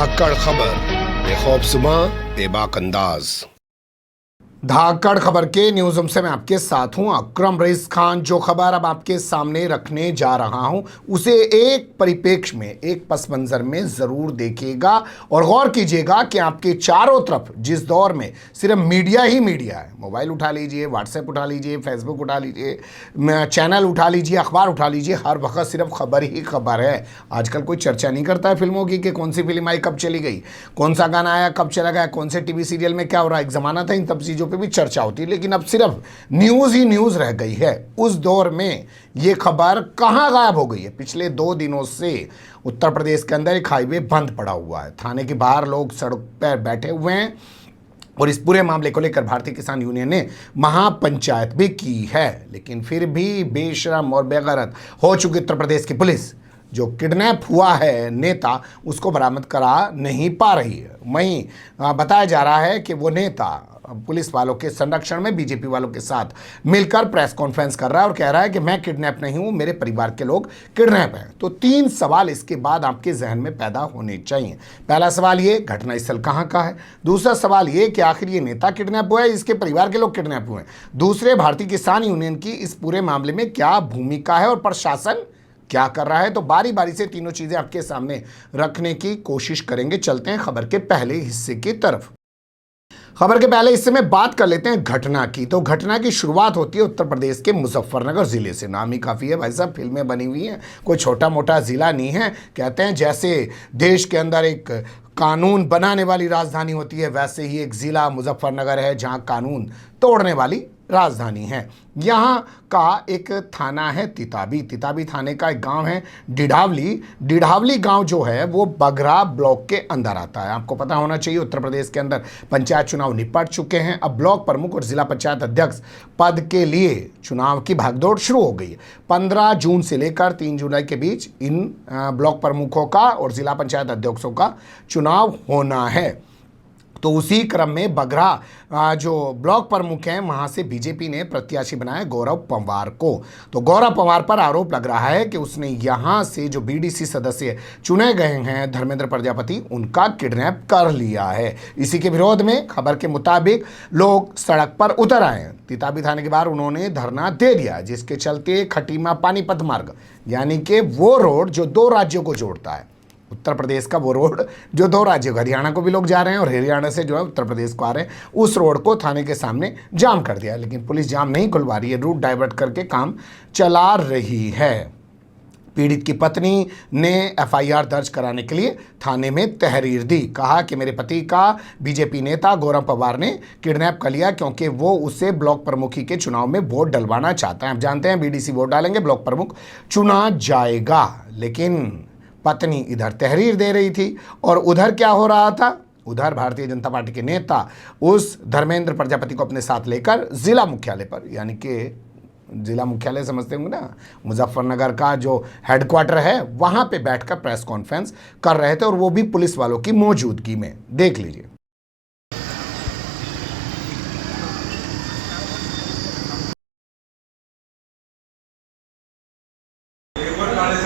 धाकड़ खबर, बेखौफजुमा बेबाक अंदाज। धाकड़ खबर के न्यूज रूम से मैं आपके साथ हूं अकरम रईस खान। जो खबर अब आपके सामने रखने जा रहा हूं उसे एक परिप्रेक्ष्य में, एक पस मंजर में जरूर देखिएगा और गौर कीजिएगा कि आपके चारों तरफ जिस दौर में सिर्फ मीडिया ही मीडिया है, मोबाइल उठा लीजिए, व्हाट्सएप उठा लीजिए, फेसबुक उठा लीजिए, चैनल उठा लीजिए, अखबार उठा लीजिए, हर वक्त सिर्फ खबर ही खबर है। आजकल कोई चर्चा नहीं करता है फिल्मों की कि कौन सी फिल्म आई, कब चली गई, कौन सा गाना आया, कब चला गया, कौन से टीवी सीरियल में क्या हो रहा है। एक जमाना था इन सब चीज़ों पे भी चर्चा होती, लेकिन अब सिर्फ न्यूज़ ही न्यूज़ रह गई है। उस दौर में ये खबर कहाँ गायब हो गई है। पिछले 2 दिनों से उत्तर प्रदेश के अंदर एक हाईवे बंद पड़ा हुआ है, थाने के बाहर लोग सड़क पर बैठे हुए हैं और इस पूरे मामले को लेकर भारतीय किसान यूनियन ने महापंचायत भी की है। लेकिन फिर भी बेशरम और बेगैरत हो चुकी उत्तर प्रदेश की पुलिस जो किडनैप हुआ है नेता, उसको बरामद करा नहीं पा रही है। वहीं बताया जा रहा है कि वो नेता पुलिस वालों के संरक्षण में बीजेपी वालों के साथ मिलकर प्रेस कॉन्फ्रेंस कर रहा है और कह रहा है कि मैं किडनैप नहीं हूं, मेरे परिवार के लोग किडनैप हैं। तो 3 सवाल इसके बाद आपके जहन में पैदा होने चाहिए। पहला सवाल ये, घटनास्थल कहां का है। दूसरा सवाल ये कि आखिर ये नेता किडनैप हुआ है, इसके परिवार के लोग किडनैप हुए हैं। दूसरे, भारतीय किसान यूनियन की इस पूरे मामले में क्या भूमिका है और प्रशासन क्या कर रहा है। तो बारी बारी से तीनों चीजें आपके सामने रखने की कोशिश करेंगे। चलते हैं खबर के पहले हिस्से की तरफ। खबर के पहले हिस्से में बात कर लेते हैं घटना की। तो घटना की शुरुआत होती है उत्तर प्रदेश के मुजफ्फरनगर जिले से। नाम ही काफ़ी है भाई साहब, फिल्में बनी हुई हैं, कोई छोटा मोटा ज़िला नहीं है। कहते हैं जैसे देश के अंदर एक कानून बनाने वाली राजधानी होती है, वैसे ही एक ज़िला मुजफ्फरनगर है जहां कानून तोड़ने वाली राजधानी है। यहाँ का एक थाना है तिताबी। तिताबी थाने का एक गांव है डिडावली। डिडावली गांव जो है वो बगरा ब्लॉक के अंदर आता है। आपको पता होना चाहिए उत्तर प्रदेश के अंदर पंचायत चुनाव निपट चुके हैं। अब ब्लॉक प्रमुख और जिला पंचायत अध्यक्ष पद के लिए चुनाव की भागदौड़ शुरू हो गई है। 15 जून से लेकर 3 जुलाई के बीच इन ब्लॉक प्रमुखों का और जिला पंचायत अध्यक्षों का चुनाव होना है। तो उसी क्रम में बगरा जो ब्लॉक प्रमुख हैं वहां से बीजेपी ने प्रत्याशी बनाया गौरव पंवार को। तो गौरव पंवार पर आरोप लग रहा है कि उसने यहां से जो बीडीसी सदस्य चुने गए हैं धर्मेंद्र प्रजापति, उनका किडनैप कर लिया है। इसी के विरोध में खबर के मुताबिक लोग सड़क पर उतर आए हैं। तिताबी थाने के बाहर उन्होंने धरना दे दिया, जिसके चलते खटीमा पानीपत मार्ग यानी कि वो रोड जो 2 राज्यों को जोड़ता है, उत्तर प्रदेश का वो रोड जो 2 राज्यों, हरियाणा को भी लोग जा रहे हैं और हरियाणा से जो है उत्तर प्रदेश को आ रहे हैं, उस रोड को थाने के सामने जाम कर दिया। लेकिन पुलिस जाम नहीं खुलवा रही है, रूट डाइवर्ट करके काम चला रही है। पीड़ित की पत्नी ने एफआईआर दर्ज कराने के लिए थाने में तहरीर दी। कहा कि मेरे पति का बीजेपी नेता गौरव पंवार ने किडनैप कर लिया क्योंकि वो उसे ब्लॉक प्रमुखी के चुनाव में वोट डलवाना चाहता है। आप जानते हैं बीडीसी वोट डालेंगे, ब्लॉक प्रमुख चुना जाएगा। लेकिन पत्नी इधर तहरीर दे रही थी और उधर क्या हो रहा था, उधर भारतीय जनता पार्टी के नेता उस धर्मेंद्र प्रजापति को अपने साथ लेकर जिला मुख्यालय पर, यानी कि जिला मुख्यालय समझते होंगे ना, मुजफ्फरनगर का जो हेडक्वार्टर है, वहां पे बैठकर प्रेस कॉन्फ्रेंस कर रहे थे और वो भी पुलिस वालों की मौजूदगी में। देख लीजिए।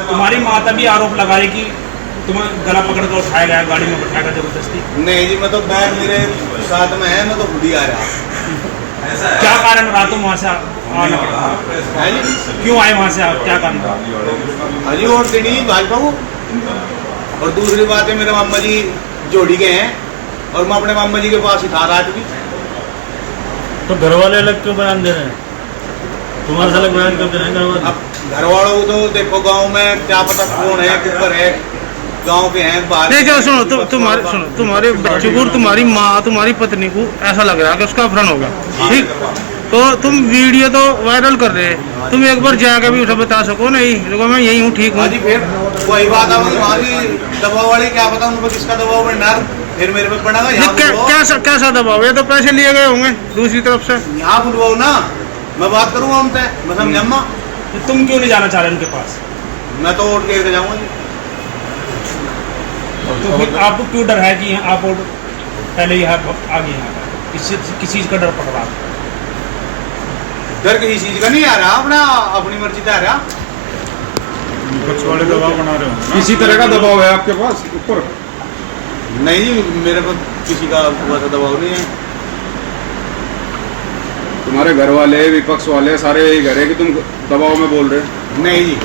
तुम्हारी माता भी आरोप लगाई कि तुम्हें गला पकड़ कर उठाया गया, गाड़ी में बैठाया गया जबरदस्ती। नहीं जी, मैं तो बैग मेरे साथ में है, मैं तो खुद ही आ रहा। क्या कारण रहा तुम वहाँ से आना पड़ा? क्यों आए वहाँ से आप, क्या कारण रहा? हाजी वोट देनी भाजपा को। और दूसरी बात है, मेरे मामा जी जोड़ी गए हैं और मैं अपने मामा जी के पास ही था आज भी। तो घर वाले अलग क्यों बयान दे रहे हैं? तुम्हारे से अलग बयान क्यों दे रहे हैं घर वाले? अब घर वालों को तो देखो, गांव में क्या पता कौन है किधर है, गांव के हैं बाहर। देखो सुनो, तुम्हारे बच्चे को, तुम्हारी माँ, तुम्हारी पत्नी को ऐसा लग रहा है कि उसका अपहरण होगा, ठीक? तो तुम वीडियो तो वायरल कर रहे हैं, तुम एक बार जाकर भी उसे बता सको नहीं देखो मैं यही हूँ, ठीक हूँ। फिर वही बात है, हमारी दबाव वाली, क्या पता उन पर किसका दबाव बनना, फिर मेरे पे पड़ा। कैसा दबाव? ये तो पैसे लिए गए होंगे दूसरी तरफ से। यहाँ बुलवाओ ना, मैं बात करूँ हमसे, मैं समझा। तुम क्यों नहीं जाना चाह रहे उनके पास? मैं तो वोट के जाऊंगा जी। तो फिर आपको क्यों डर है कि आप वोट पहले ही आ गए हैं? किस चीज का डर पड़ रहा है? डर किसी चीज का नहीं आ रहा, अपनी मर्जी से आ रहा। कुछ वाले दबाव बना रहे हो? किसी तरह का दबाव है आपके पास ऊपर? नहीं जी, मेरे को किसी का वैसा दबाव नहीं है। तुम्हारे घर वाले विपक्ष वाले सारे यही कह रहे हैं कि तुम दबाव में बोल रहे हो। नहीं जी,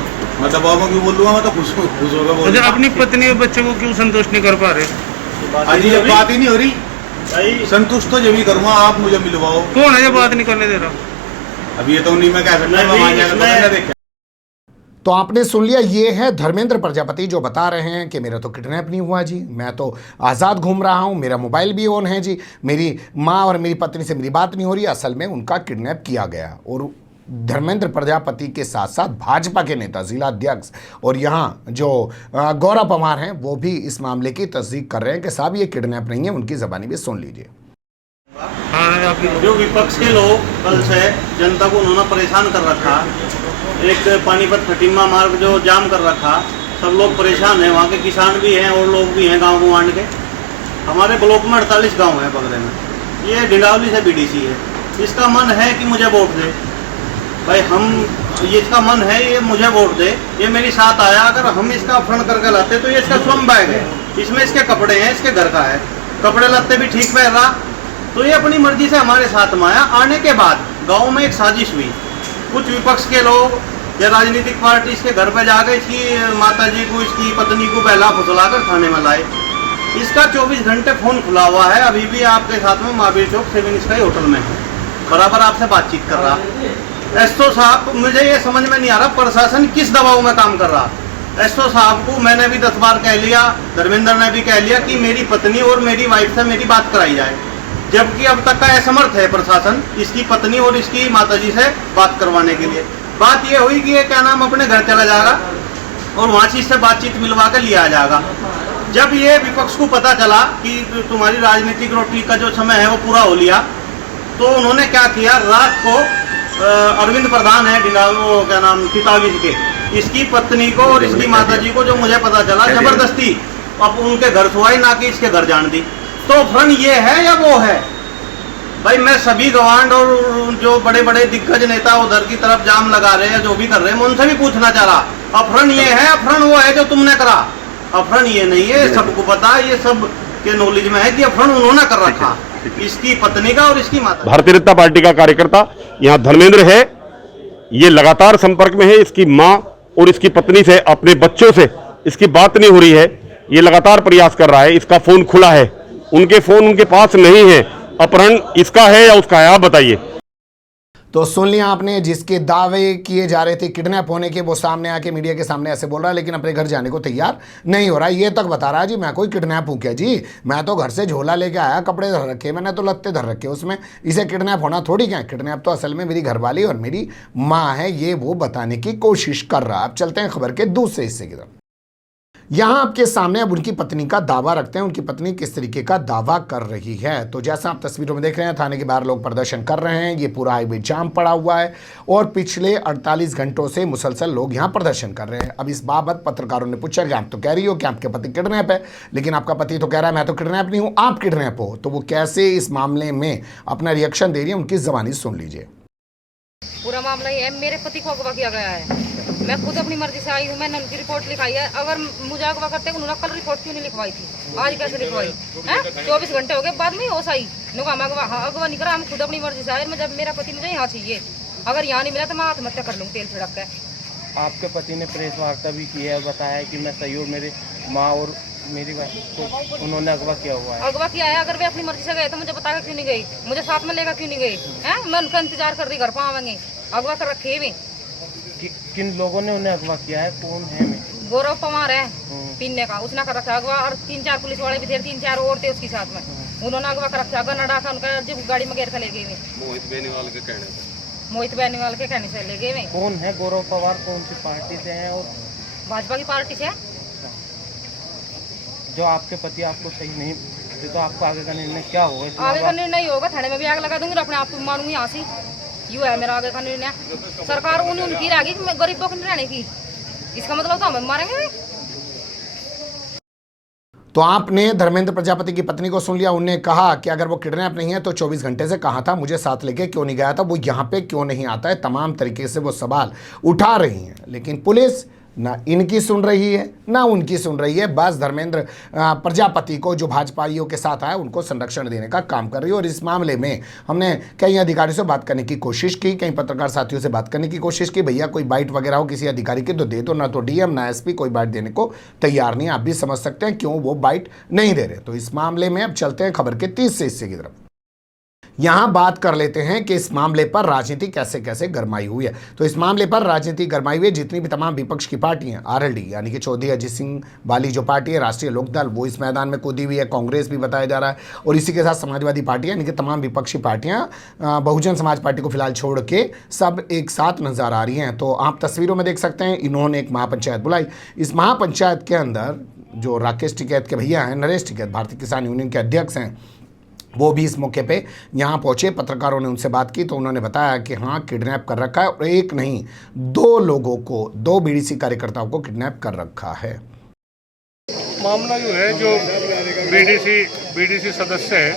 मैं दबाव में क्यों बोल दूंगा, मैं तो खुश होकर बोल अच्छा, अपनी पत्नी और बच्चे को क्यों संतुष्ट नहीं कर पा रहे? अजी जब बात ही नहीं हो रही, संतुष्ट तो जब ही करूँगा, आप मुझे मिलवाओ। कौन है ये बात नहीं करने दे रहा? अब ये तो नहीं मैं कह सकता, मैं वहाँ जाकर पता नहीं देखा। तो आपने सुन लिया, ये है धर्मेंद्र प्रजापति जो बता रहे हैं कि मेरा तो किडनैप नहीं हुआ जी, मैं तो आज़ाद घूम रहा हूँ, मेरा मोबाइल भी ऑन है जी, मेरी माँ और मेरी पत्नी से मेरी बात नहीं हो रही। असल में उनका किडनैप किया गया। और धर्मेंद्र प्रजापति के साथ साथ भाजपा के नेता, जिला अध्यक्ष और यहाँ जो गौरव पवार हैं, वो भी इस मामले की तस्दीक कर रहे हैं कि साहब ये किडनैप नहीं है। उनकी ज़बानी भी सुन लीजिए। जो विपक्ष के लोग कल से जनता को उन्होंने परेशान कर रखा, एक पानीपत खटीमा मार्ग जो जाम कर रखा, सब लोग परेशान हैं। वहाँ के किसान भी हैं और लोग भी हैं गांव गुआंड के। हमारे ब्लॉक में 48 गांव हैं बगले में, ये डिंडावली से बीडीसी है। इसका मन है कि मुझे वोट दे भाई, ये इसका मन है ये मुझे वोट दे, ये मेरी साथ आया। अगर हम इसका अपहरण करके लाते तो ये इसका स्वयं बैग है, इसमें इसके कपड़े हैं, इसके घर का है, कपड़े लत्ते भी ठीक पहन रहा, तो ये अपनी मर्जी से हमारे साथ में आया। आने के बाद गांव में एक साजिश हुई, कुछ विपक्ष के लोग या राजनीतिक पार्टी इसके घर पे जाकर इसकी माताजी को, इसकी पत्नी को बहला फुसलाकर थाने में लाए। इसका 24 घंटे फोन खुला हुआ है, अभी भी आपके साथ में महावीर चौक 7 स्काई होटल में है, बराबर आपसे बातचीत कर रहा। एसओ साहब, मुझे ये समझ में नहीं आ रहा प्रशासन किस दबाव में काम कर रहा। एसओ साहब को मैंने भी 10 बार कह लिया, धर्मेंद्र ने भी कह लिया कि मेरी पत्नी और मेरी वाइफ से मेरी बात कराई जाए, जबकि अब तक का असमर्थ है प्रशासन इसकी पत्नी और इसकी माताजी से बात करवाने के लिए। बात ये हुई कि ये क्या नाम अपने घर चला जाएगा और वहाँ से इससे बातचीत मिलवा कर लिया जाएगा। जब ये विपक्ष को पता चला कि तुम्हारी राजनीतिक रोटी का जो समय है वो पूरा हो लिया, तो उन्होंने क्या किया, रात को अरविंद प्रधान है वो क्या नाम तितावी के, इसकी पत्नी को और इसकी माताजी को, जो मुझे पता चला, जबरदस्ती अब उनके घर सुहाई, ना कि इसके घर जान दी। तो फ्रंट ये है या वो है भाई? मैं सभी गवांड और जो बड़े बड़े दिग्गज नेता उधर की तरफ जाम लगा रहे हैं, जो भी कर रहे हैं, मैं उनसे भी पूछना चाह रहा, अपहरण ये है, अपहरण वो है जो तुमने करा? अपहरण ये नहीं है, सबको पता, ये सब के नॉलेज में है कि अपहरण उन्होंने कर रखा, इसकी पत्नी का और इसकी माता। भारतीय जनता पार्टी का कार्यकर्ता यहाँ धर्मेंद्र है, ये लगातार संपर्क में है। इसकी माँ और इसकी पत्नी से, अपने बच्चों से इसकी बात नहीं हो रही है, ये लगातार प्रयास कर रहा है। इसका फोन खुला है, उनके फोन उनके पास नहीं है। अपहरण इसका है या उसका है, आप बताइए। तो सुन लिया आपने, जिसके दावे किए जा रहे थे किडनैप होने के, वो सामने आके मीडिया के सामने ऐसे बोल रहा है, लेकिन अपने घर जाने को तैयार नहीं हो रहा। ये तक बता रहा है जी मैं कोई किडनैप हूँ क्या जी, मैं तो घर से झोला लेके आया, कपड़े धर रखे, मैंने तो लत्ते धर रखे, उसमें इसे किडनैप होना थोड़ी क्या है। किडनैप तो असल में मेरी घरवाली और मेरी माँ है, ये वो बताने की कोशिश कर रहा। अब चलते हैं खबर के दूसरे हिस्से की तरफ। यहाँ आपके सामने अब उनकी पत्नी का दावा रखते हैं, उनकी पत्नी किस तरीके का दावा कर रही है। तो जैसा आप तस्वीरों में देख रहे हैं, थाने के बाहर लोग प्रदर्शन कर रहे हैं, ये पूरा हाईवे जाम पड़ा हुआ है और पिछले 48 घंटों से मुसलसल लोग यहाँ प्रदर्शन कर रहे हैं। अब इस बाबत पत्रकारों ने पूछा कि आप तो कह रही हो कि आपके पति किडनैप है, लेकिन आपका पति तो कह रहा है मैं तो किडनैप नहीं हूँ, आप किडनैप हो। तो वो कैसे इस मामले में अपना रिएक्शन दे रही है, उनकी ज़बानी सुन लीजिए। पूरा मामला ये है, मेरे पति को अगवा किया गया है, मैं खुद अपनी मर्जी से आई हूँ, मैंने उनकी रिपोर्ट लिखाई है। अगर मुझे अगवा करते उन्होंने कल रिपोर्ट क्यों नहीं लिखवाई थी, आज कैसे लिखवाई है? 24 घंटे हो गए, बाद में होश आई, हम अगवा नहीं करा, हम खुद अपनी मर्जी से आए। मैं जब मेरा पति मुझे यहाँ चाहिए, अगर यहाँ नहीं मिला तो मैं आत्महत्या कर लूँ तेल छिड़क के। आपके पति ने प्रेस वार्ता भी की है, बताया कि मैं सही हूँ, मेरी माँ और मेरी वाइफ को उन्होंने अगवा किया हुआ है। अगवा किया है, अगर वे अपनी मर्जी से गए तो मुझे बता के क्यों नहीं गई, मुझे साथ में लेकर क्यों नहीं गई है? मैं उनका इंतजार कर रही, घर पर आवेंगे, अगवा कर रखे हुए। किन लोगों ने उन्हें अगवा किया है, कौन है? गौरव पवार है पीने का, उसने कर रखा अगवा, और 3-4 पुलिस वाले भी थे, 3-4 और थे उसके साथ में, उन्होंने अगवा कर रखा। अगर नडा का उनका जो गाड़ी में घेर कर ले गए, मोहित बेनीवाल के कहने से ले गए। कौन है गौरव पवार, कौन सी पार्टी से है? और भाजपा की पार्टी से। जो आपके पति आपको सही नहीं, तो आपको आगे का निर्णय क्या होगा? आगे का निर्णय होगा, थाने में भी आग लगा दूंगी और अपने आप को मारूंगी यहाँ से। यू है मेरा आगे का निर्णय। सरकार उनकी रहेगी गरीबों की रहने की, इसका मतलब तो हमें मारेंगे। तो आपने धर्मेंद्र प्रजापति की पत्नी को सुन लिया। उन्होंने कहा कि अगर वो किडनैप नहीं है तो 24 घंटे से कहा था, मुझे साथ लेके क्यों नहीं गया था, वो यहाँ पे क्यों नहीं आता है, तमाम तरीके से वो सवाल उठा रही हैं। लेकिन पुलिस ना इनकी सुन रही है ना उनकी सुन रही है। बस धर्मेंद्र प्रजापति को, जो भाजपाइयों के साथ आया, उनको संरक्षण देने का काम कर रही है। और इस मामले में हमने कई अधिकारियों से बात करने की कोशिश की, कई पत्रकार साथियों से बात करने की कोशिश की। भैया कोई बाइट वगैरह हो किसी अधिकारी की तो दे दो, ना तो डीएम ना एसपी कोई बाइट देने को तैयार नहीं। आप भी समझ सकते हैं क्यों वो बाइट नहीं दे रहे। तो इस मामले में अब चलते हैं खबर के तीसरे हिस्से की तरफ। यहां बात कर लेते हैं कि इस मामले पर राजनीति कैसे कैसे गरमाई हुई है। तो इस मामले पर राजनीति गरमाई हुई है। जितनी भी तमाम विपक्ष की पार्टियां, आरएलडी यानी कि चौधरी अजीत सिंह वाली जो पार्टी है, राष्ट्रीय लोकदल, वो इस मैदान में कूदी हुई है। कांग्रेस भी बताया जा रहा है और इसी के साथ समाजवादी पार्टियां यानी कि तमाम विपक्षी पार्टियां, बहुजन समाज पार्टी को फिलहाल छोड़ के सब एक साथ नजर आ रही हैं। तो आप तस्वीरों में देख सकते हैं, इन्होंने एक महापंचायत बुलाई। इस महापंचायत के अंदर जो राकेश टिकैत के भैया हैं, नरेश टिकैत, भारतीय किसान यूनियन के अध्यक्ष हैं, वो भी इस मौके पे यहाँ पहुँचे। पत्रकारों ने उनसे बात की तो उन्होंने बताया कि हाँ, किडनैप कर रखा है और एक नहीं 2 लोगों को, 2 बीडीसी कार्यकर्ताओं को किडनैप कर रखा है। मामला जो है, जो बीडीसी सदस्य है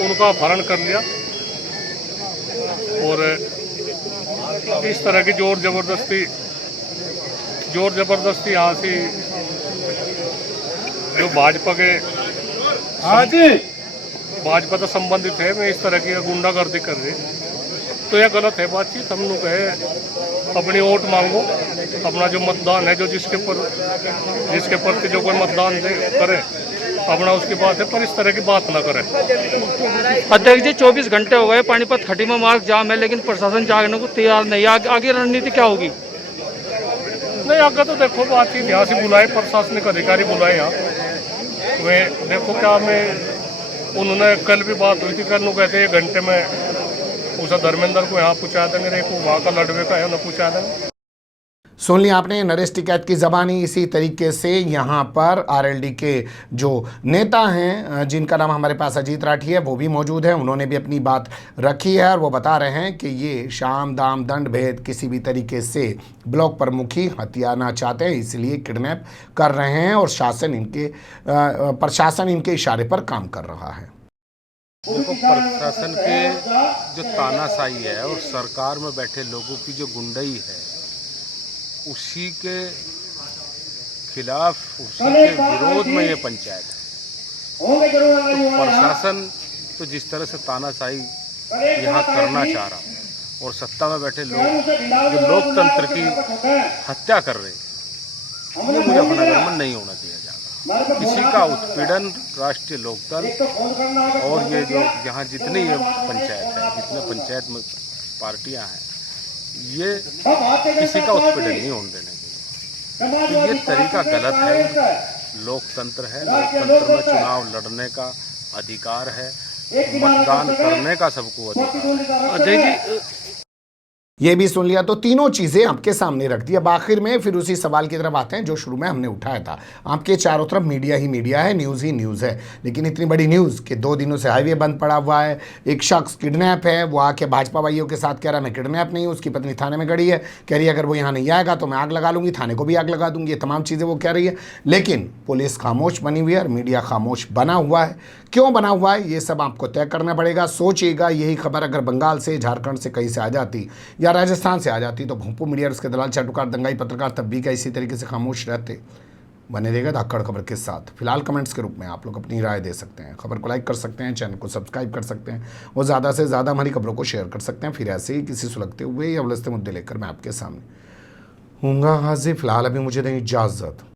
उनका अपहरण कर लिया और इस तरह की जोर जबरदस्ती यहाँ से जो भाजपा से संबंधित है, मैं इस तरह की गुंडागर्दी कर रही, तो यह गलत है बातचीत। हम लोग है अपनी वोट मांगो, अपना जो मतदान है, जो जिसके प्रति जो कोई मतदान करे अपना उसकी बात है, पर इस तरह की बात ना करे। अध्यक्ष जी, 24 घंटे हो गए, पानीपत खटीमा मार्ग जाम है, लेकिन प्रशासन जागने को तैयार नहीं। आगे रणनीति क्या होगी? नहीं, आगे तो देखो बातचीत यहाँ से बुलाए, प्रशासनिक अधिकारी बुलाए यहाँ, वे देखो क्या में उन्होंने कल भी बात हुई थी, कल वो कहते 1 घंटे में उसे धर्मेंद्र को यहाँ पहुँचा देंगे, देखो वहाँ का लड़वे का है ना पहुँचा देंगे। सुन लिया आपने नरेश टिकैत की ज़बानी। इसी तरीके से यहाँ पर आरएलडी के जो नेता हैं, जिनका नाम हमारे पास अजीत राठी है, वो भी मौजूद हैं। उन्होंने भी अपनी बात रखी है और वो बता रहे हैं कि ये शाम दाम दंड भेद किसी भी तरीके से ब्लॉक प्रमुखी हथियाना चाहते हैं, इसलिए किडनैप कर रहे हैं और प्रशासन इनके इशारे पर काम कर रहा है। देखो, प्रशासन के जो तानाशाही है और सरकार में बैठे लोगों की जो गुंडई है, उसी के खिलाफ, उसी के विरोध में ये पंचायत है। तो प्रशासन तो जिस तरह से तानाशाही यहाँ करना चाह रहा और सत्ता में बैठे लोग जो लोकतंत्र की हत्या कर रहे, ये मुझे अपना गमन नहीं होना दिया जाएगा। किसी का उत्पीड़न राष्ट्रीय लोकदल और ये जो यहाँ जितनी ये पंचायत है, जितने पंचायत में पार्टियाँ हैं, ये किसी का उत्पीड़न नहीं होने देने के लिए। तो ये तरीका गलत है। लोकतंत्र है, लोकतंत्र में चुनाव लड़ने का अधिकार है, मतदान करने का सबको अधिकार है। ये भी सुन लिया। तो तीनों चीज़ें आपके सामने रख दी। अब आखिर में फिर उसी सवाल की तरफ आते हैं जो शुरू में हमने उठाया था। आपके चारों तरफ मीडिया ही मीडिया है, न्यूज़ ही न्यूज़ है, लेकिन इतनी बड़ी न्यूज़ कि 2 दिनों से हाईवे बंद पड़ा हुआ है, एक शख्स किडनैप है, वो आके भाजपा भाइयों के साथ कह रहा है मैं किडनैप नहीं हूँ, उसकी पत्नी थाने में खड़ी है, कह रही है अगर वो यहाँ नहीं आएगा तो मैं आग लगा लूँगी, थाने को भी आग लगा दूँगी, ये तमाम चीज़ें वो कह रही है। लेकिन पुलिस खामोश बनी हुई है और मीडिया खामोश बना हुआ है। क्यों बना हुआ है ये सब आपको तय करना पड़ेगा। सोचिएगा, यही खबर अगर बंगाल से, झारखंड से कहीं से आ जाती या राजस्थान से आ जाती तो भोंपू मीडिया और उसके दलाल चाटुकार दंगाई पत्रकार तब भी क्या इसी तरीके से खामोश रहते। बने रहेगा धाकड़ खबर के साथ। फिलहाल कमेंट्स के रूप में आप लोग अपनी राय दे सकते हैं, खबर को लाइक कर सकते हैं, चैनल को सब्सक्राइब कर सकते हैं और ज़्यादा से ज़्यादा हमारी खबरों को शेयर कर सकते हैं। फिर ऐसे ही किसी सुलगते हुए या उलझते मुद्दे लेकर मैं आपके सामने हूँगा हाजिर। फिलहाल अभी मुझे दें इजाज़त।